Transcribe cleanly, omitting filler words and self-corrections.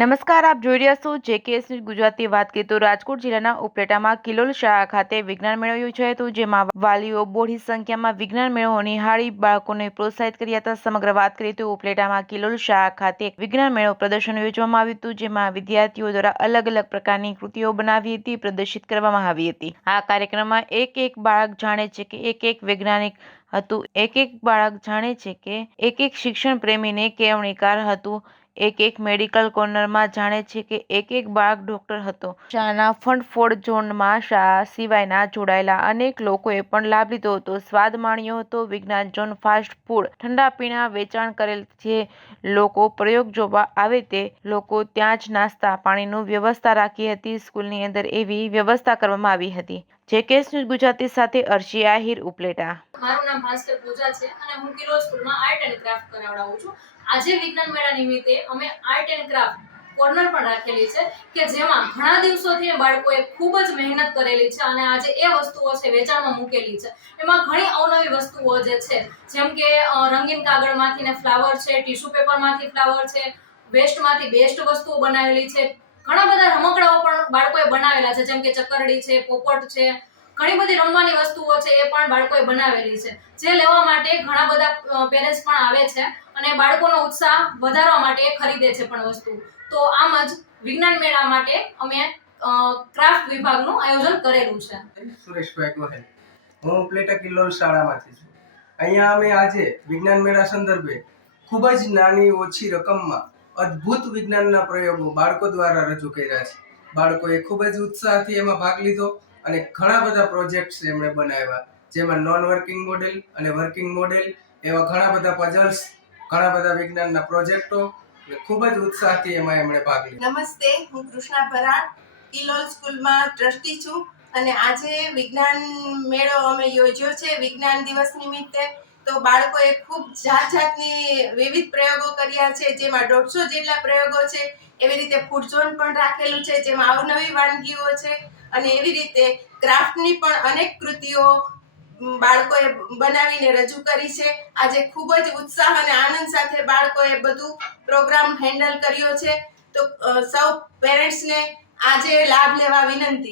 નમસ્કાર, આપ જોઈ રહ્યા છો જેકેએસ ન્યૂઝ ગુજરાતી. વાત કરીએ તો રાજકોટ જિલ્લાના ઉપલેટામાં કિલોલ શાળા ખાતે વિજ્ઞાન મેળો યોજાયો હતો, જેમાં વાલીઓ બોડી સંખ્યામાં વિજ્ઞાન મેળો નિહાળી બાળકોને પ્રોત્સાહિત કર્યા હતા. સમગ્ર વાત કરીએ તો ઉપલેટામાં કિલોલ શાળા ખાતે વિજ્ઞાન મેળો પ્રદર્શન યોજવામાં આવ્યું હતું, જેમાં વિદ્યાર્થીઓ દ્વારા અલગ અલગ પ્રકારની કૃતિઓ બનાવી હતી, પ્રદર્શિત કરવામાં આવી હતી. આ કાર્યક્રમમાં એક બાળક જાણે છે કે એક વૈજ્ઞાનિક હતું, એક બાળક જાણે છે કે એક શિક્ષણ પ્રેમીને કેળવણીકાર હતું, એક મેડિકલ કોર્નરમાં જાણે છે કે એક બાળક ડોક્ટર હતો. શાળાના ફંડ ફોડ ઝોનમાં શાળા સિવાયના જોડાયેલા અનેક લોકોએ પણ લાભ લીધો હતો, સ્વાદ માણ્યો હતો. વિજ્ઞાન ઝોન ફાસ્ટ ફૂડ, ઠંડા પીણા વેચાણ કરેલ. જે લોકો પ્રયોગ જોવા આવે તે લોકો ત્યાં જ નાસ્તા પાણીની વ્યવસ્થા રાખી હતી. સ્કૂલની અંદર એવી વ્યવસ્થા કરવામાં આવી હતી. જેકેએસ ન્યૂઝ ગુજરાતી સાથે અર્શી આહિર, ઉપલેટા. મારું નામ ભાસ્કર પૂજા છે અને હું કિલોલ સ્કૂલમાં આર્ટ એન્ડ ક્રાફ્ટ કરાવડાવું છું. આજે વિજ્ઞાન મેળા નિમિત્તે અમે આર્ટ એન્ડ ક્રાફ્ટ કોર્નર પણ રાખેલી છે કે જેમાં ઘણા દિવસોથી બાળકોએ ખૂબ જ મહેનત કરેલી છે અને આજે એ વસ્તુઓ છે વેચાણમાં મૂકેલી છે. એમાં ઘણી અવનવી વસ્તુઓ જે છે, જેમ કે રંગીન કાગળમાંથી ને ફ્લાવર છે, ટીશ્યુ પેપરમાંથી ફ્લાવર છે, વેસ્ટમાંથી બેસ્ટ વસ્તુઓ બનાવેલી છે. ઘણા બધા રમકડાઓ પણ બાળકોએ બનાવેલા છે, જેમ કે ચકરડી છે, પોપટ છે. ઘણી બધી રમવાની વસ્તુઓ છે એ પણ બાળકોએ બનાવેલી છે, જે લેવા માટે ઘણા બધા પેરેન્ટ્સ પણ આવે છે અને બાળકોનો ઉત્સાહ વધારવા માટે એ ખરીદે છે પણ વસ્તુ. તો આમ જ વિજ્ઞાન મેળા માટે અમે ક્રાફ્ટ વિભાગનું આયોજન કરેલું છે. સુરેશભાઈ ગોહેલ, હું ઉપલેટા કિલોલ શાળામાંથી છું. અહીંયા અમે આજે વિજ્ઞાન મેળા સંદર્ભે ખૂબ જ નાની ઓછી રકમમાં અદ્ભુત વિજ્ઞાનના પ્રયોગો બાળકો દ્વારા રજૂ કર્યા છે. બાળકોએ ખૂબ જ ઉત્સાહથી એમાં ભાગ લીધો અને ઘણા બધા પ્રોજેક્ટ્સ એમણે બનાવ્યા, જેમાં નોન વર્કિંગ મોડેલ અને વર્કિંગ મોડેલ એવા ઘણા બધા પઝલ્સ, ઘણા બધા વિજ્ઞાનના પ્રોજેક્ટો, ખૂબ જ ઉત્સાહથી એમાં એમણે ભાગ લીધો. નમસ્તે, હું કૃષ્ણા ભરાડ, કિલોલ સ્કૂલમાં ટ્રસ્ટી છું અને આજે વિજ્ઞાન મેળો અમે યોજ્યો છે વિજ્ઞાન દિવસ નિમિત્તે. તો બાળકોએ ખૂબ જાતની વિવિધ પ્રયોગો કર્યા છે, જેમાં 150 જેટલા પ્રયોગો છે. એવી રીતે ફૂડ ઝોન પણ રાખેલું છે, જેમાં અવનવી વાનગીઓ છે અને એવી રીતે ક્રાફ્ટની પણ અનેક કૃતિઓ બાળકોએ બનાવીને રજૂ કરી છે. આજે ખૂબ જ ઉત્સાહ અને આનંદ સાથે બાળકોએ બધું પ્રોગ્રામ હેન્ડલ કર્યો છે. તો સૌ પેરેન્ટ્સને આજે લાભ લેવા વિનંતી.